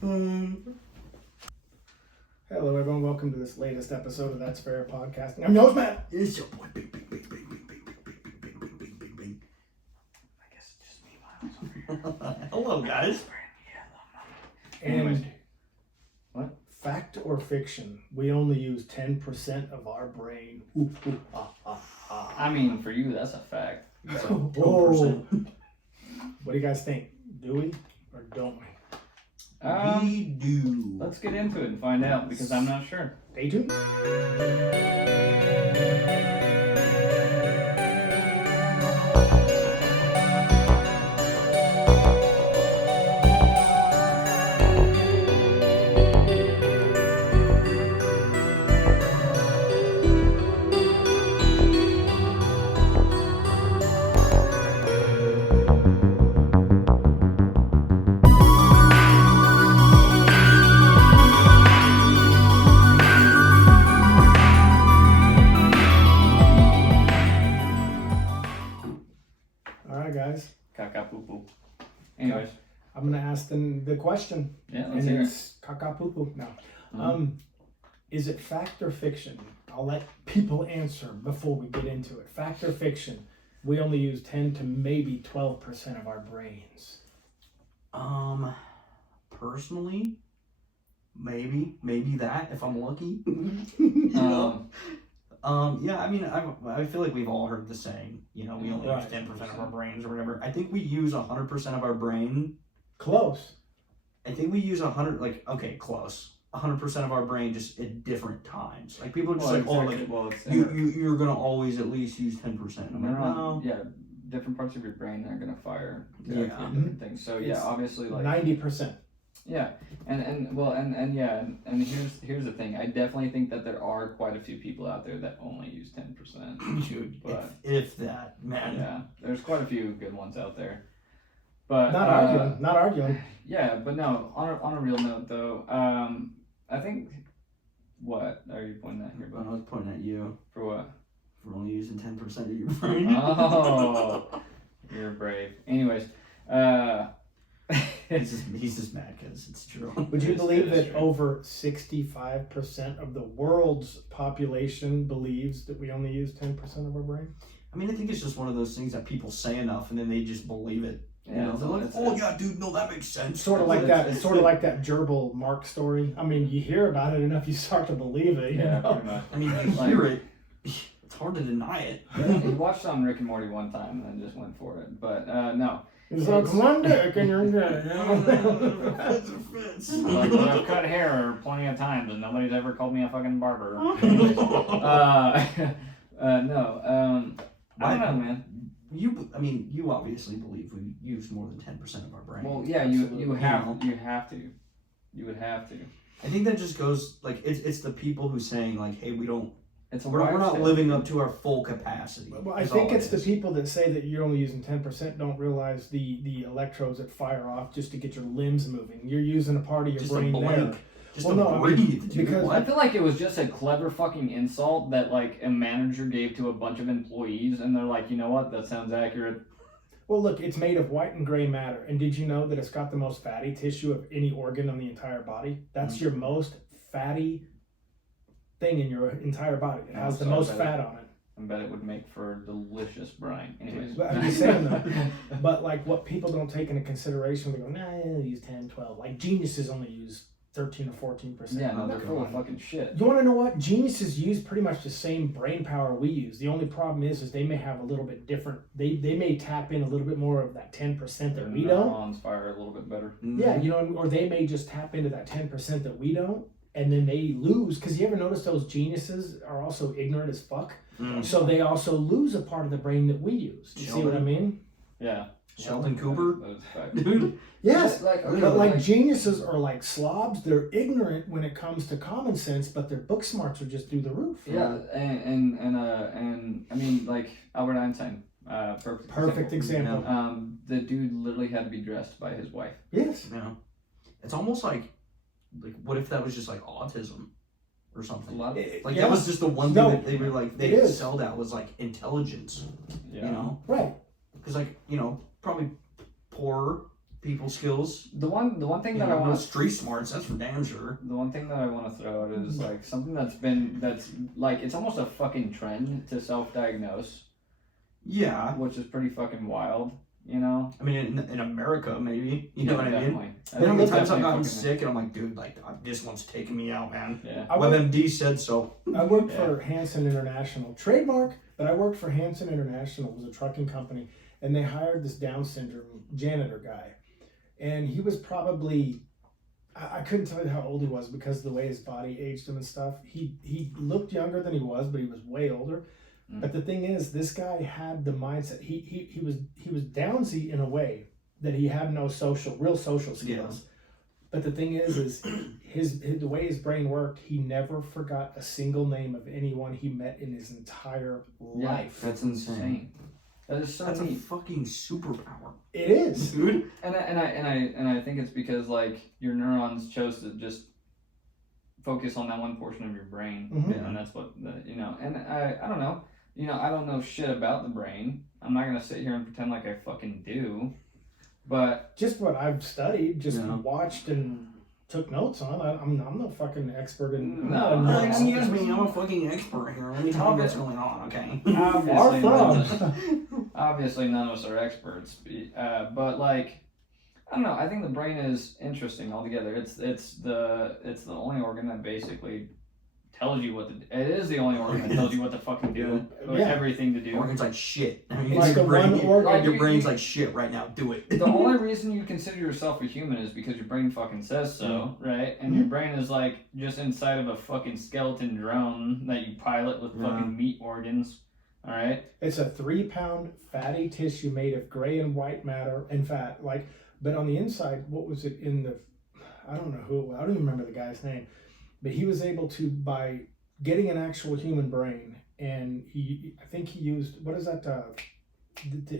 Hello, everyone. Welcome to this latest episode of That's Fair Podcasting. I'm your host, Matt. It's your boy, Bing. I guess it's just me, Myles, over here. Hello, guys. And what? Fact or fiction? We only use 10% of our brain. I mean, for you, that's a fact. It's Whoa. 2%. What do you guys think? Do we or don't we? We do. Let's get into it and find out because I'm not sure. Stay tuned. Caca-poo-poo. Anyways. I'm going to ask them the question. Yeah, let's and hear it's caca-poo-poo now. Is it fact or fiction? I'll let people answer before we get into it. Fact or fiction? We only use 10 to maybe 12% of our brains. Personally, maybe that if I'm lucky. Yeah, I mean, I feel like we've all heard the saying, you know, we only use 10% of our brains or whatever. I think we use 100% of our brain. Close. I think we use 100, like, okay, close. 100% of our brain just at different times. Like, people are just you're going to always at least use 10%. I'm like, no. Yeah, different parts of your brain are going to fire different things. So, yeah, obviously, like... 90%. Yeah, and here's the thing. I definitely think that there are quite a few people out there that only use 10%. Dude, but if that, man. Yeah, there's quite a few good ones out there. But not arguing. Yeah, but no. On a real note, though, I think. What are you pointing at here? I was pointing at you. For what? For only using 10% of your brain. Oh, you're brave. Anyways, he's just mad because it's true. Would you believe that over 65% of the world's population believes that we only use 10% of our brain? I mean, I think it's just one of those things that people say enough and then they just believe it. Yeah, you know, they're like, oh yeah, dude, no, that makes sense. Sort of like that gerbil Mark story. I mean, you hear about it enough, you start to believe it. You know? Pretty much. I mean, you hear it. It's hard to deny it. Yeah, he watched on Rick and Morty one time and then just went for it. But no. It's like one dick and you're good. You know? Like, I've cut hair plenty of times and nobody's ever called me a fucking barber. No. I don't know, man. I mean, you obviously believe we use more than 10% of our brain. Well, yeah, you would have to. I think that just goes like it's the people who saying like, hey, we're not thing. living up to our full capacity. Well, I think it's the people that say that you're only using 10% don't realize the electrodes that fire off just to get your limbs moving. You're using a part of your brain there. Because I feel like it was just a clever fucking insult that like a manager gave to a bunch of employees, and they're like, you know what, that sounds accurate. Well, look, it's made of white and gray matter, and did you know that it's got the most fatty tissue of any organ on the entire body? That's your most fatty thing in your entire body. It has the most fat on it. I bet it would make for a delicious brine. Anyways. But I'm just saying though, but like what people don't take into consideration, they go, nah, I only use 10, 12. Like geniuses only use 13 or 14%. Yeah, no, they're full of fucking shit. You want to know what? Geniuses use pretty much the same brain power we use. The only problem is they may have a little bit different. They may tap in a little bit more of that 10% that we don't. Neurons fire a little bit better. Yeah, you know, or they may just tap into that 10% that we don't, and then they lose. Because you ever notice those geniuses are also ignorant as fuck? So they also lose a part of the brain that we use. You see what I mean? Yeah. Sheldon Cooper? Dude. Yes, like geniuses are like slobs. They're ignorant when it comes to common sense, but their book smarts are just through the roof. Yeah, and I mean, like Albert Einstein, perfect example. The dude literally had to be dressed by his wife. Yes. Yeah. It's almost like what if that was just like autism or something? That was just the one thing that they were like they excelled at was like intelligence. Yeah. You know? Right. Because probably poorer people skills. The one thing that I want to street smarts, that's for damn sure. The one thing that I want to throw out is like something that's like it's almost a fucking trend to self-diagnose. Yeah, which is pretty fucking wild. You know, I mean, in America, maybe. You know what I mean? You know how many times I've gotten sick and I'm like, dude, like this one's taking me out, man. Yeah. WebMD said so. I worked for Hanson International, trademark, but I worked for Hanson International. It was a trucking company, and they hired this Down syndrome janitor guy, and he was probably, I couldn't tell you how old he was because of the way his body aged him and stuff. He looked younger than he was, but he was way older. But the thing is, this guy had the mindset. He was downsy in a way that he had no real social skills. Yeah. But the thing is the way his brain worked, he never forgot a single name of anyone he met in his entire life. That's insane. That is so That's neat. a fucking superpower. It is, dude. And I think it's because like your neurons chose to just focus on that one portion of your brain, and that's what you know. And I don't know. You know, I don't know shit about the brain. I'm not gonna sit here and pretend like I fucking do. But just what I've studied, watched and took notes on. I'm no fucking expert in. Excuse me, I'm a fucking expert here. Let me tell you what's going on, okay? Obviously, none of us are experts. But like, I don't know. I think the brain is interesting altogether. It's the only organ that basically tells you what to do. It is the only organ that tells you what to fucking do. Everything to do. Organ's like shit. I mean, it's the one organ. Your brain's like shit right now. Do it. The only reason you consider yourself a human is because your brain fucking says so, right? And your brain is like just inside of a fucking skeleton drone that you pilot with fucking meat organs. All right. It's a 3-pound fatty tissue made of gray and white matter and fat. But on the inside, what was it in the? I don't know who. I don't even remember the guy's name. But he was able to, by getting an actual human brain, and I think he used, what is that, to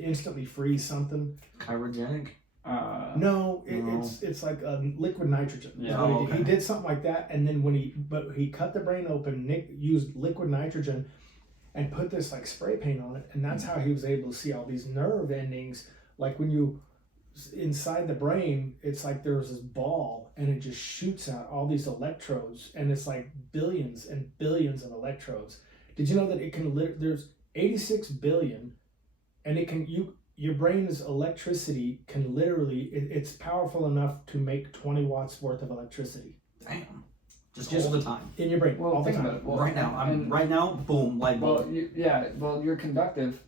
instantly freeze something? Cryogenic? No, it's like liquid nitrogen. Yeah. He did something like that, and then he cut the brain open, used liquid nitrogen, and put this like spray paint on it, and that's how he was able to see all these nerve endings, like when you, inside the brain, it's like there's this ball and it just shoots out all these electrodes, and it's like billions and billions of electrodes. Did you know that it can there's 86 billion, and it can your brain's electricity can literally it's powerful enough to make 20 watts worth of electricity. Damn. Just all the time in your brain. Well, all the think time. about it. Well, right now, boom, light bulb. Well, you're conductive.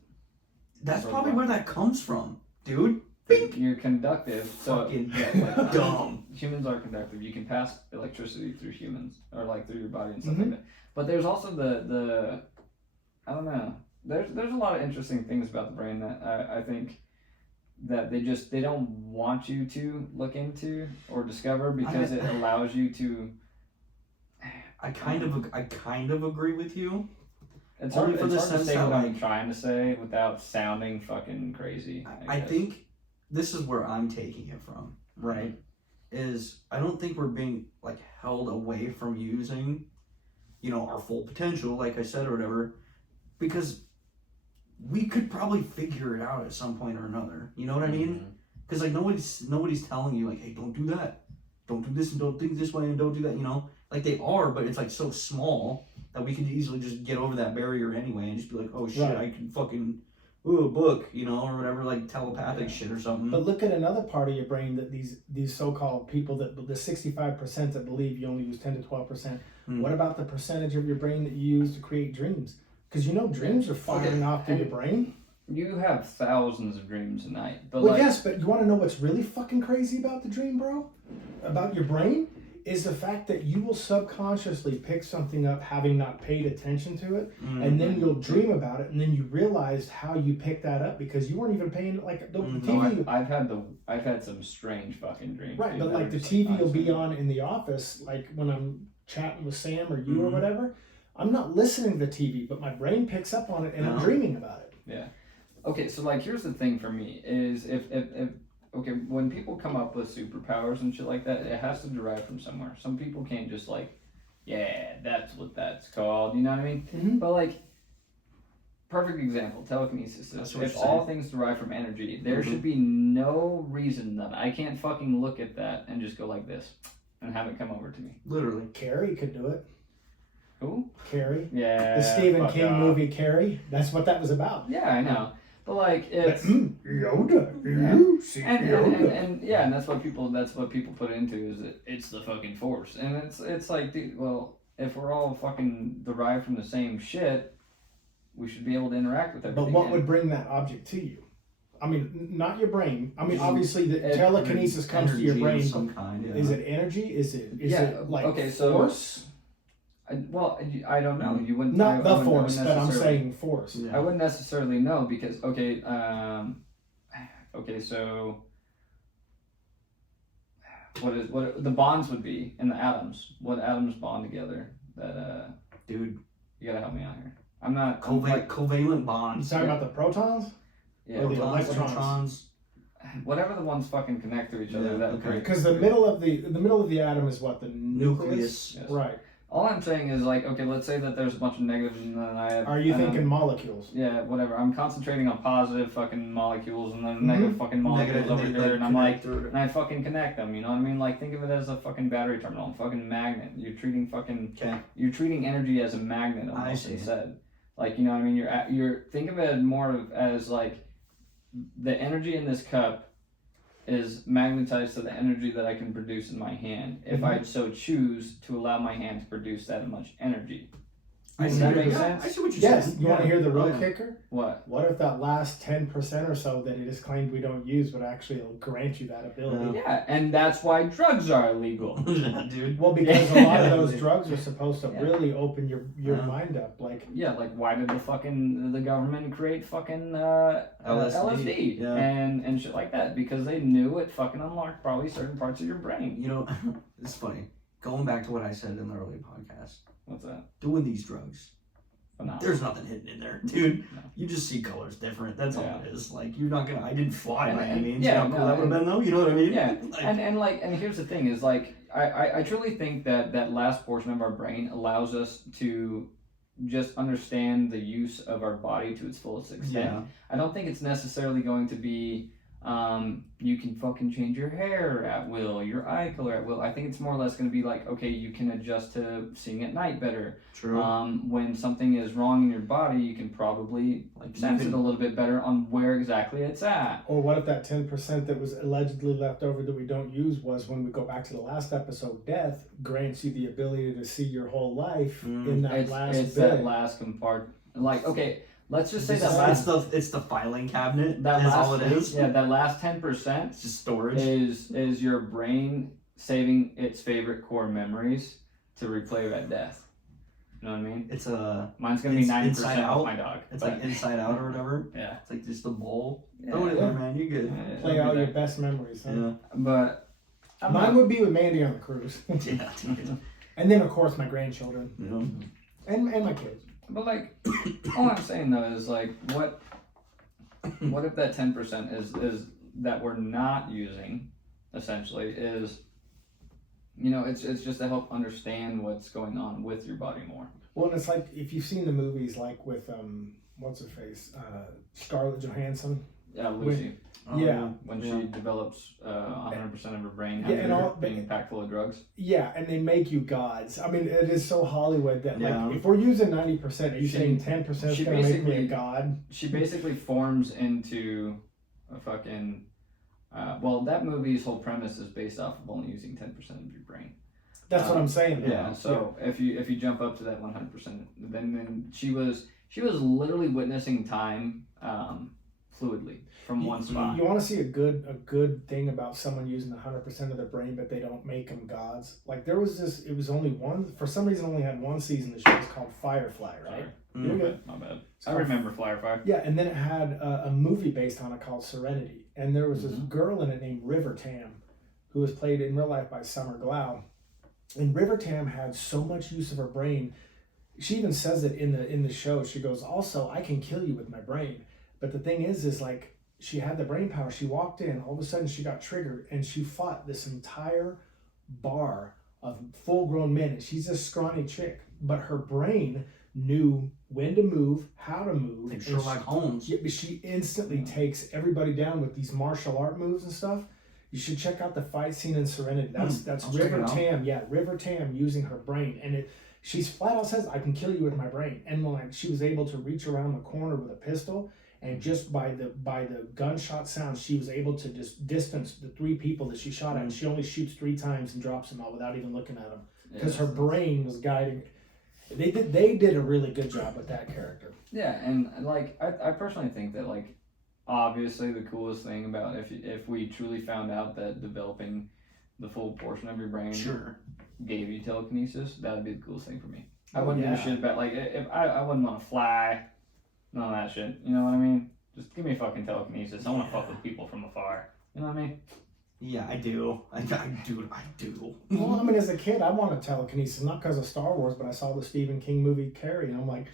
That's probably where that comes from, dude. You're conductive, so dumb. Humans are conductive. You can pass electricity through humans, or like through your body and stuff like that. But there's also the I don't know. There's a lot of interesting things about the brain that I think that they don't want you to look into or discover because it allows you to. I kind of agree with you. It's hard to say what I'm trying to say without sounding fucking crazy. I think this is where I'm taking it from, right? Is I don't think we're being like held away from using, our full potential, like I said or whatever, because we could probably figure it out at some point or another. You know what I mean? Because like nobody's telling you like, hey, don't do that, don't do this, and don't think this way, and don't do that. Like they are, but it's like so small that we could easily just get over that barrier anyway and just be like, oh shit, I can fucking book, or whatever, like telepathic shit or something. But look at another part of your brain that these so-called people the 65% that believe you only use 10 to 12%. What about the percentage of your brain that you use to create dreams? Because dreams are firing off through your brain. You have thousands of dreams a night. But yes, but you want to know what's really fucking crazy about the dream, bro? About your brain? Is the fact that you will subconsciously pick something up having not paid attention to it, and then you'll dream about it, and then you realize how you picked that up because you weren't even paying the TV. I've had some strange fucking dreams. Right, but like the TV will be on in the office, like when I'm chatting with Sam or you or whatever. I'm not listening to the TV, but my brain picks up on it, and I'm dreaming about it. Yeah. Okay, so like here's the thing for me is if when people come up with superpowers and shit like that, it has to derive from somewhere. Some people can't just like, yeah, that's what that's called. You know what I mean? But like, perfect example, telekinesis. That's what If you're all saying. things derive from energy, there Mhm. should be no reason that I can't fucking look at that and just go like this and have it come over to me. Literally. Carrie could do it. Who? Carrie. Yeah. The Stephen fuck King off. movie Carrie. That's what that was about. Yeah, I know. But like it's Yoda. Yeah. You see and, Yoda. and yeah, and that's what people put it into is that it's the fucking force. And it's like, dude, well, if we're all fucking derived from the same shit, we should be able to interact with everything. But what And- would bring that object to you? I mean, not your brain. I mean, Just obviously, the en- telekinesis comes to your Energy brain. of some kind. Yeah. Is it energy? Is it like okay, so force? I don't know. You wouldn't Not I the wouldn't force, but I'm necessarily- saying force. Yeah. I wouldn't necessarily know because so what the bonds would be in the atoms? What atoms bond together? That Dude, you gotta help me out here. I'm not covalent You bonds. talking about the protons yeah, or the Protons, electrons? electrons. whatever the ones fucking connect to each other. Yeah, That okay. great. Because the middle of the atom is what, the nucleus? Nucleus. Yes. Right. All I'm saying is like, okay, let's say that there's a bunch of negatives and then I have. Are you and I'm- thinking molecules? Yeah, whatever. I'm concentrating on positive fucking molecules and then Mhm. negative fucking molecules Negative, over and they, here, and I'm like, connect or- and I fucking connect them. You know what I mean? Like, think of it as a fucking battery terminal, a fucking magnet. You're treating Okay. energy as a magnet I almost see. instead. Like, you know what I mean? You're think of it more of as like the energy in this cup is magnetized to the energy that I can produce in my hand if Mhm. I so choose to allow my hand to produce that much energy. I Does see that what- make yeah, sense? I see what you're Yes. saying. You want to hear the real Oh, yeah. kicker? What? What if that last 10% or so that it is claimed we don't use would actually grant you that ability? Yeah, and that's why drugs are illegal. Dude. Well, because a lot of Yeah. those drugs are supposed to Yeah. really open your Yeah. mind up. Like, Yeah, like why did the government create fucking LSD, LSD yeah. and shit like that? Because they knew it fucking unlocked probably certain parts of your brain. You know, it's funny. Going back to what I said in the early podcast, What's that? doing these drugs, Phenomenal. there's nothing hidden in there, dude. No. You just see colors different. That's Yeah. all it is. Like you're not gonna. I didn't fly by And- any means. yeah, you know how no, cool that would have and- been though. You know what I mean? Yeah, Like, and here's the thing is like I truly think that last portion of our brain allows us to just understand the use of our body to its fullest extent. yeah. I don't think it's necessarily going to be you can fucking change your hair at will, your eye color at will. I think it's more or less going to be like, okay, you can adjust to seeing at night better. True. When something is wrong in your body, you can probably Like, sense you it can- a little bit better on where exactly it's at. or what if that 10% that was allegedly left over that we don't use was, when we go back to the last episode, death grants you the ability to see your whole life in that last It's bit. that last compartment. Like, okay, let's just say This that is- last. It's the filing cabinet. That That's last, all it is. Yeah, that last 10% It's just storage. is your brain saving its favorite core memories to replay it at death. You know what I mean? It's a. Mine's gonna be It's 90% Inside of Out. my dog. It's but- like Inside Out or whatever. yeah. It's like just a bowl. Yeah. Throw it in there, man. You good? Yeah, Play it'll all be your there. best memories. Huh? Yeah. But I'm Mine not, would be with Mandy on the cruise. Yeah, dude. And then, of course, my grandchildren You know? and my kids. but like, all I'm saying though is like, what if that 10% is that we're not using, essentially, is, you know, it's just to help understand what's going on with your body more. Well, and it's like, if you've seen the movies, like with, what's her face? Scarlett Johansson. Yeah, Lucy, Oh, Yeah. when Yeah. she develops 100% of her brain Yeah, and after all- being packed full of drugs. Yeah, and they make you gods. I mean, it is so Hollywood that, Yeah. like, if we're using 90%, are you She- saying 10% is she going to make me a basically- god? She basically forms into a fucking. Well, that movie's whole premise is based off of only using 10% of your brain. That's what I'm saying. Yeah. So if you jump up to that 100%, then she was literally witnessing time fluidly from one spot. You want to see a good thing about someone using 100% of their brain, but they don't make them gods? Like, there was this, it was only one, for some reason only had one season. The show was called Firefly, right? Sorry. Mm. You're good. My bad. It's I called- remember Firefly. Yeah, and then it had a movie based on it called Serenity. And there was this Mhm. girl in it named River Tam, who was played in real life by Summer Glau. And River Tam had so much use of her brain. She even says it in the show. She goes, also, I can kill you with my brain. But the thing is like, she had the brain power. She walked in, all of a sudden she got triggered, and she fought this entire bar of full-grown men. And she's a scrawny chick, but her brain knew when to move, how to move. Like and Sherlock Holmes. Yeah, but she instantly takes everybody down with these martial art moves and stuff. You should check out the fight scene in Serenity. That's I'll check River it out. Tam. Yeah, River Tam using her brain, and she's flat out says, "I can kill you with my brain." And like she was able to reach around the corner with a pistol, and just by the gunshot sound, she was able to just distance the 3 people that she shot at. And she only shoots 3 times and drops them all without even looking at them because her brain was guiding. They did a really good job with that character. Yeah, and like I personally think that like obviously the coolest thing about if we truly found out that developing the full portion of your brain Sure. gave you telekinesis, that would be the coolest thing for me. I Oh, wouldn't give yeah. a shit about like if I wouldn't want to fly, none of that shit. You know what I mean? Just give me fucking telekinesis. I want to fuck with people from afar. You know what I mean? Yeah, I do. I do. Well, I mean, as a kid, I wanted telekinesis, not because of Star Wars, but I saw the Stephen King movie Carrie, and I'm like,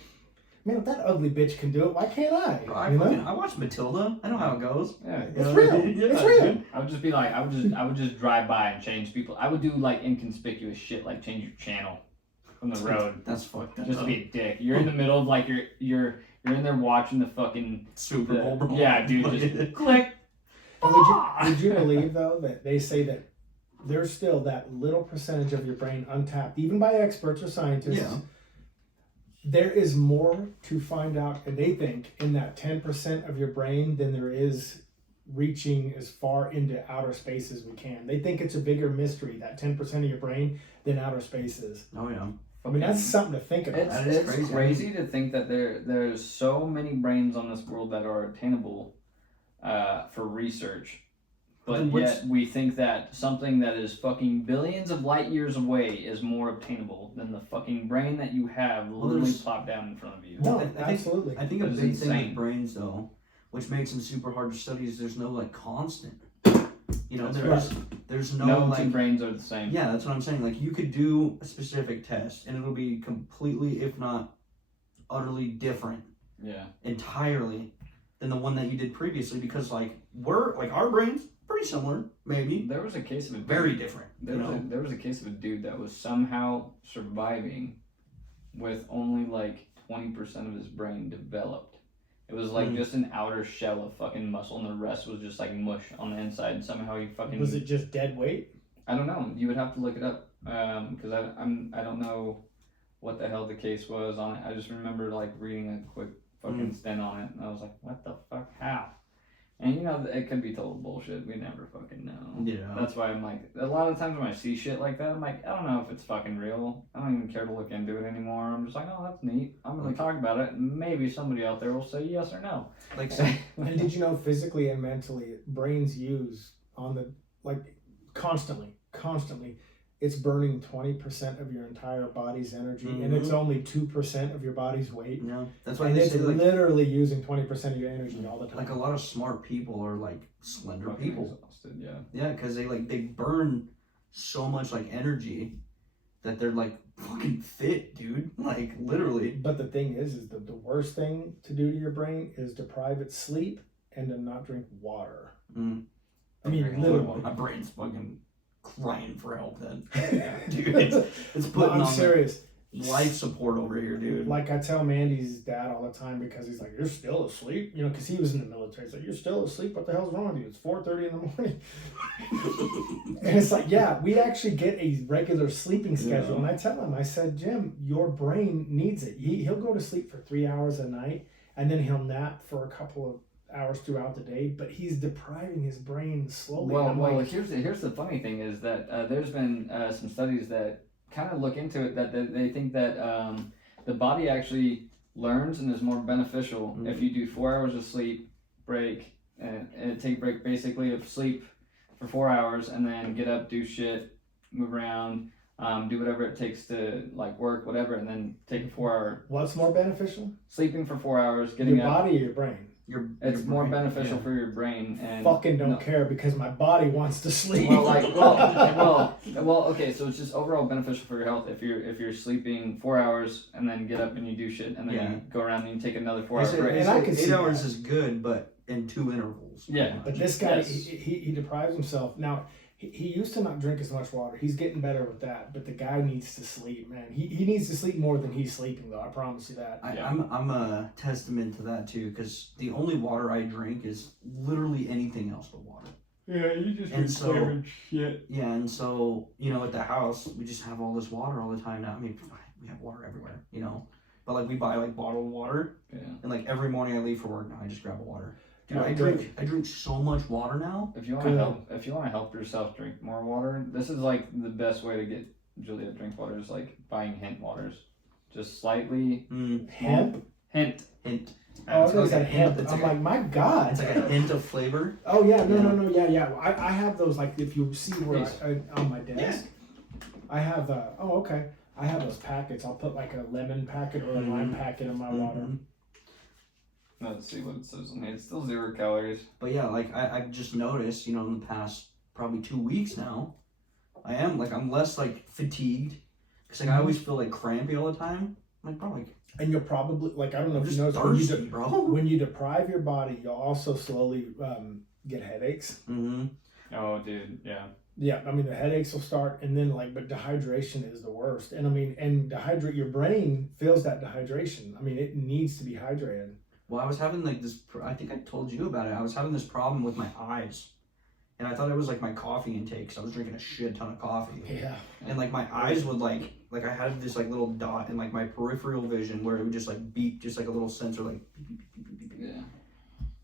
man, if that ugly bitch can do it, why can't I? Bro, I watched Matilda. I know how it goes. Yeah. It's real. Yeah, It's real. I would just be like, I would just drive by and change people. I would do like inconspicuous shit, like change your channel from the road. That's fucked up. Just to be a dick. You're in the middle of like you're in there watching the fucking Super Bowl, bro. Yeah, dude, just click. And would you believe, though, that they say that there's still that little percentage of your brain untapped, even by experts or scientists? Yeah. There is more to find out, and they think, in that 10% of your brain than there is reaching as far into outer space as we can. They think it's a bigger mystery, that 10% of your brain, than outer space is. Oh yeah. I mean, that's something to think about. It's crazy to think that there's so many brains on this world that are attainable for research, but yet we think that something that is fucking billions of light years away is more obtainable than the fucking brain that you have literally plopped down in front of you. No, I think- absolutely. I think a It's big thing insane. with brains, though, which makes them super hard to study, is there's no like constant. You know, That's there's no No like. two brains are the same. Yeah, that's what I'm saying. Like you could do a specific test, and it'll be completely, if not utterly different, Yeah. entirely, than the one that you did previously, because like our brains pretty similar, maybe There was a case of a dude, very different. There was a case of a dude that was somehow surviving with only like 20% of his brain developed. It was like just an outer shell of fucking muscle, and the rest was just like mush on the inside. And somehow he fucking Was it just dead weight? I don't know. You would have to look it up because I don't know what the hell the case was on it. I just remember like reading a quick fucking stint on it, and I was like, what the fuck? How? And you know, it could be total bullshit. We never fucking know. Yeah. That's why I'm like, a lot of times when I see shit like that, I'm like, I don't know if it's fucking real. I don't even care to look into it anymore. I'm just like, oh, that's neat. I'm going to talk about it. And maybe somebody out there will say yes or no. Like, And did you know physically and mentally, brains use on the, like, constantly, it's burning 20% of your entire body's energy, and it's only 2% of your body's weight. yeah, that's why And they it's say like literally using 20% of your energy all the time. a lot of smart people are like slender Fucking people. exhausted, yeah. Yeah, because they burn so much like energy that they're like fucking fit, dude. Like literally. But the thing is the worst thing to do to your brain is deprive it sleep and to not drink water. Mm. I mean, Drinking literally. water. My brain's fucking crying for help then. Dude, it's No, putting I'm on serious. life support over here, dude. Like I tell Mandy's dad all the time, because he's like, "You're still asleep," you know, because he was in the military. He's like, "You're still asleep? What the hell's wrong with you? It's 4:30 in the morning." And it's like, yeah, we actually get a regular sleeping schedule. And I tell him, I said, "Jim, your brain needs it. He'll go to sleep for 3 hours a night, and then he'll nap for a couple of hours throughout the day, but he's depriving his brain slowly." Well, I'm well, like, here's the funny thing is that there's been some studies that kind of look into it, that they think that the body actually learns and is more beneficial if you do 4 hours of sleep, break, and take a break basically of sleep for 4 hours, and then get up, do shit, move around, do whatever it takes to like work, whatever, and then take a 4 hour what's more beneficial? sleeping for 4 hours, getting Your up. body or your brain? It's more brain, beneficial yeah. for your brain. And Fucking don't no. care, because my body wants to sleep. well, okay. So it's just overall beneficial for your health if you're sleeping 4 hours and then get up and you do shit and then you go around and you take another 4 hour break. And I can 8 see hours that. is good, but in 2 intervals. Yeah, But this guy, Yes. he deprives himself. Now, he used to not drink as much water. He's getting better with that, but the guy needs to sleep, man. He needs to sleep more than he's sleeping, though. I promise you that. I'm a testament to that too, because the only water I drink is literally anything else but water. Yeah, you just And so- clear shit. Yeah, and so, you know, at the house, we just have all this water all the time now. I mean, we have water everywhere, you know? But, like, we buy, like, bottled water, Yeah. and, like, every morning I leave for work now, I just grab a water. Dude, Oh, I drink so much water now. If you want to help yourself drink more water, this is like the best way to get Julia to drink water is like buying hint waters, just slightly Hemp? hint. Oh, I was like gonna a say hemp. hint. I'm like, my God. It's like a hint of flavor. Oh yeah, no, yeah. I have those, like, if you see where on my desk, I have okay. I have those packets. I'll put like a lemon packet or a lime packet in my water. Let's see what it says on here. It's still 0 calories. But yeah, like I've just noticed, you know, in the past probably 2 weeks now, I'm less like fatigued, because like I always feel like crampy all the time. I'm like, bro, like, And you'll probably, like, I don't know I'm if just you notice, thirsty, bro. when you deprive your body, you'll also slowly get headaches. Oh, dude, yeah. Yeah, I mean, the headaches will start, and then, like, but dehydration is the worst. And I mean, and your brain feels that dehydration. I mean, it needs to be hydrated. Well, I was having like this. I think I told you about it. I was having this problem with my eyes, and I thought it was like my coffee intake. So I was drinking a shit ton of coffee. Yeah. And like my eyes would like I had this like little dot in like my peripheral vision where it would just like beep, just like a little sensor, like beep, beep, beep, beep, beep, beep. Yeah.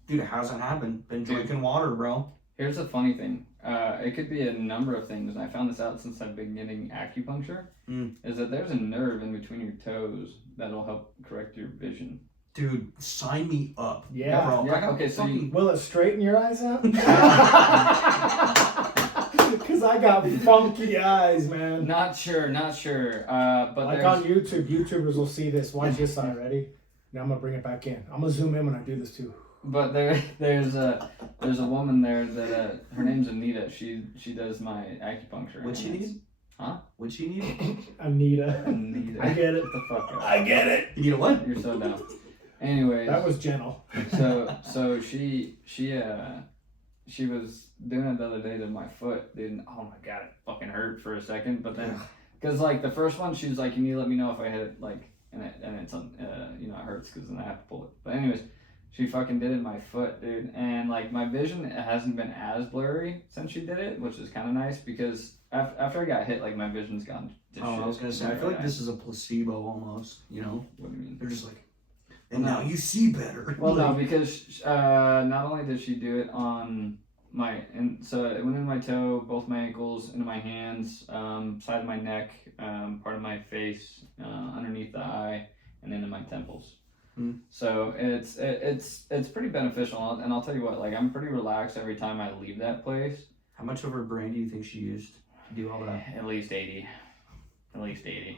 Dude, it hasn't happened. Been drinking water, bro. Here's the funny thing. It could be a number of things, and I found this out since I've been getting acupuncture. Is that there's a nerve in between your toes that'll help correct your vision. Dude, sign me up. Yeah. Bro. Yeah, I got okay, so fucking- Will it straighten your eyes out? Because I got funky eyes, man. Not sure. But Like there's, on YouTube, YouTubers will see this. Watch this side, ready? Now I'm gonna bring it back in. I'm gonna zoom in when I do this too. but there's a woman there that her name's Anita. She does my acupuncture. What'd she and it's- need? Huh? What'd she need? Anita. Anita. I get it. Get the fuck out. I get it. You need a what? You're so dumb. Anyways, That was gentle. so she was doing it the other day to my foot, dude. And, oh my god, it fucking hurt for a second. But then, because like the first one, she was like, "You need to let me know if I hit it," like, and it's you know, it hurts because then I have to pull it. But anyways, she fucking did it in my foot, dude, and like my vision hasn't been as blurry since she did it, which is kind of nice because after I got hit, like my vision's gone to shit. I was gonna say, I feel like this is a placebo almost. You know, What do you mean? they're just like, and now you see better. Well, no, because not only did she do it on so it went in my toe, both my ankles, into my hands, side of my neck, part of my face, underneath the eye, and into my temples. So it's pretty beneficial, and I'll tell you what, like I'm pretty relaxed every time I leave that place. How much of her brain do you think she used to do all that? At least 80.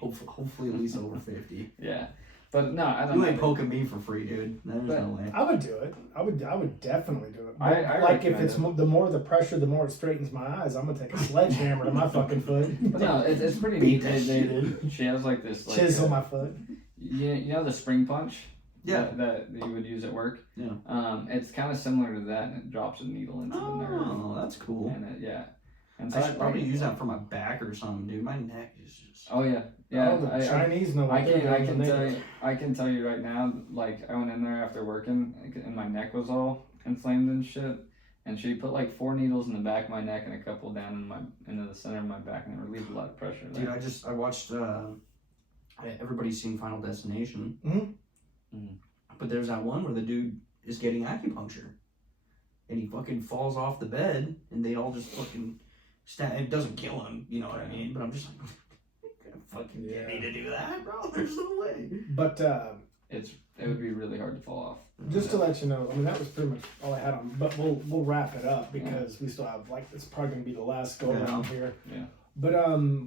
Hopefully at least over 50. Yeah. But no, I don't You know. ain't poking me for free, dude. There's no way. I would do it. I would definitely do it. But I like if recommend it's it. the more the pressure, the more it straightens my eyes. I'm gonna take a sledgehammer to my fucking foot. But no, it's pretty Beat neat. that shit. She has like this like Chisel my foot. you know the spring punch Yeah. that you would use at work. Yeah. It's kind of similar to that, and it drops a needle into the nerve. Oh, that's cool. And and so I should probably like- use that for my back or something, dude. My neck is just. Oh yeah, yeah. Oh, the I Chinese know what I they're can doing when tell they- you I can tell you right now. Like I went in there after working, and my neck was all inflamed and shit. And she put like 4 needles in the back of my neck and a couple down into the center of my back, and it relieved a lot of pressure. Dude, I watched. Everybody's seen Final Destination. But there's that one where the dude is getting acupuncture, and he fucking falls off the bed, and they all just fucking. It doesn't kill him, you know what I mean? But I'm just like, you gonna fucking get me to do that, bro? There's no way. But it would be really hard to fall off. just to let you know, I mean that was pretty much all I had on. But we'll wrap it up because we still have it's probably gonna be the last go around here. Yeah. But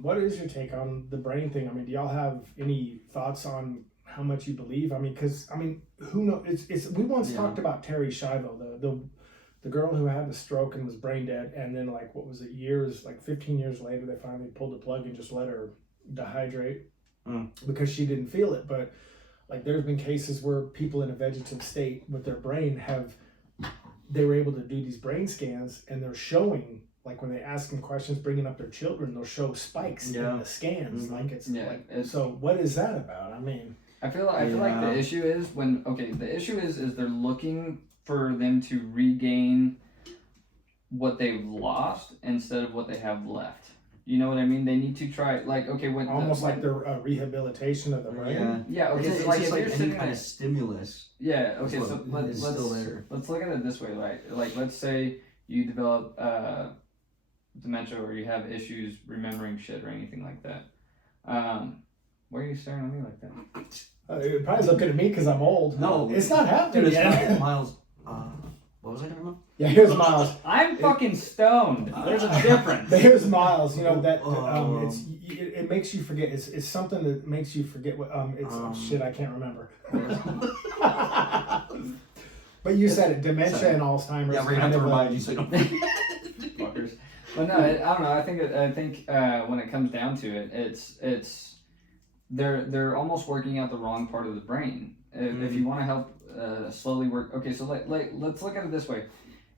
what is your take on the brain thing? I mean, do y'all have any thoughts on how much you believe? I mean, because who knows? It's we once talked about Terry Schiavo, the girl who had the stroke and was brain dead, and then 15 years later, they finally pulled the plug and just let her dehydrate because she didn't feel it. But like, there's been cases where people in a vegetative state with their brain they were able to do these brain scans, and they're showing like when they ask them questions, bringing up their children, they'll show spikes in the scans. Mm-hmm. Like it's Yeah, so what is that about? I mean, I feel like the issue is the issue is they're looking for them to regain what they've lost instead of what they have left. You know what I mean? They need to try like when almost like the rehabilitation of the brain. Yeah. Okay. It's So like just if like you're any sitting kind there, of stimulus. yeah. Okay. Is So what is still there. let's look at it this way, right? Like let's say you develop dementia or you have issues remembering shit or anything like that. Why are you staring at me like that? You're probably looking at me because I'm old. No, it's not happening Dude, yet. Myles. What was I talking about? Yeah, here's Myles. I'm fucking stoned. There's a difference. But here's Miles. You know that it makes you forget. It's something that makes you forget what shit I can't remember. But you said it, dementia and Alzheimer's. Yeah, we're gonna have to remind you so you don't fuckers. But no, I don't know. I think when it comes down to it, it's they're almost working out the wrong part of the brain. If you want to help slowly work, okay. So let's look at it this way.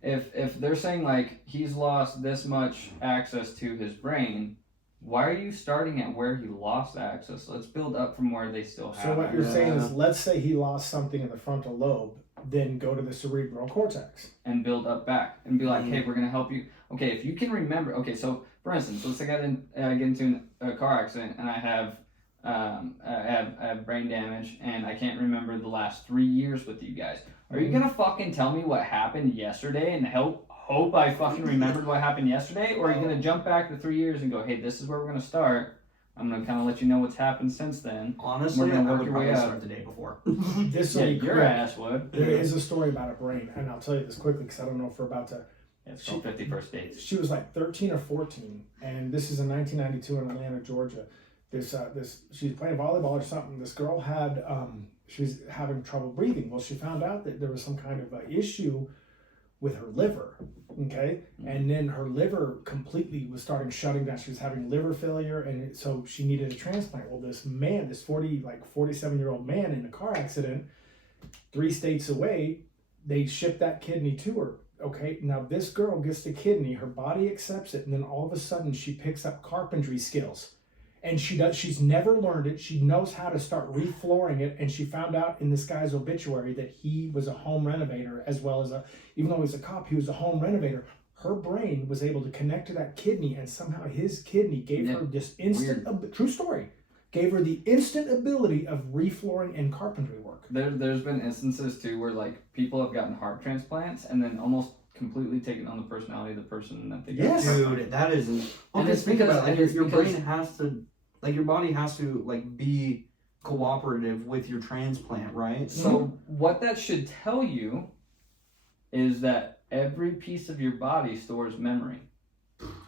If they're saying like he's lost this much access to his brain, why are you starting at where he lost access? Let's build up from where they still have. So what you're saying is, let's say he lost something in the frontal lobe, then go to the cerebral cortex and build up back and be like, hey, we're gonna help you. Okay, if you can remember. Okay, so for instance, let's say I get into a car accident and I have brain damage and I can't remember the last 3 years with you guys. Are you gonna fucking tell me what happened yesterday and hope I fucking remembered what happened yesterday? Or are you gonna jump back to 3 years and go, hey, this is where we're gonna start. I'm gonna kind of let you know what's happened since then. Honestly, we're gonna I work would your way probably up. start the day before. This Yeah, will be your quick. ass would. There is a story about a brain, and I'll tell you this quickly because I don't know if we're about to. Yeah, it's called 51st Dates. She was like 13 or 14, and this is in 1992 in Atlanta, Georgia. She's playing volleyball or something. This girl had she's having trouble breathing. Well, she found out that there was some kind of issue with her liver. Okay, and then her liver completely was starting shutting down. She was having liver failure, and so she needed a transplant. Well, this 47-year-old man in a car accident, 3 states away, they shipped that kidney to her. Okay, now this girl gets the kidney, her body accepts it, and then all of a sudden she picks up carpentry skills. And she's never learned it. She knows how to start reflooring it, and she found out in this guy's obituary that he was a home renovator as well as even though he was a cop, he was a home renovator. Her brain was able to connect to that kidney, and somehow his kidney gave her this instant, true story, gave her the instant ability of reflooring and carpentry work. There's been instances too where like people have gotten heart transplants and then almost completely taken on the personality of the person that they got. Yes. Dude, that is. And it's think because- about it. and Like, it's your because- brain has to, like, your body has to, like, be cooperative with your transplant, right? So what that should tell you is that every piece of your body stores memory.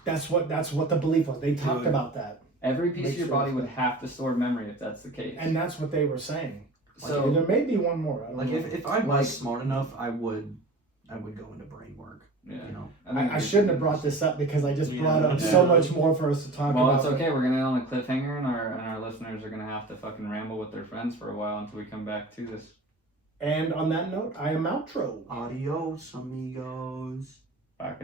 That's what the belief was. They talked Dude. about that, Every piece Make of your sure body it's would have to store memory if that's the case. and that's what they were saying. So there may be one more. I don't Like, know. if I was smart enough, I would go into brain work. yeah. You know. I shouldn't have brought this up because I just brought up so much more for us to talk Well, about. it's okay. We're gonna end on a cliffhanger, and our listeners are gonna have to fucking ramble with their friends for a while until we come back to this. And on that note, I am outro. Adios, amigos. Bye.